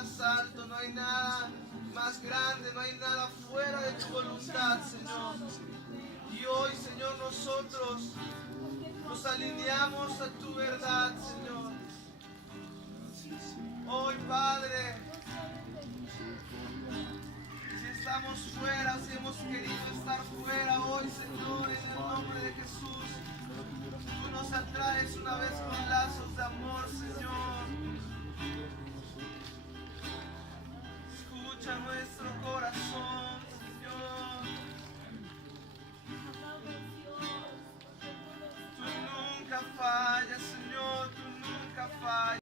más alto, no hay nada más grande, no hay nada fuera de tu voluntad, Señor. Y hoy, Señor, nosotros nos alineamos a tu verdad, Señor. Hoy, Padre, si estamos fuera, si hemos querido estar fuera hoy, Señor, en el nombre de Jesús, tú nos atraes una vez con lazos de amor, Señor. Escucha nuestro corazón, Señor. Tú nunca fallas, Señor, tú nunca fallas.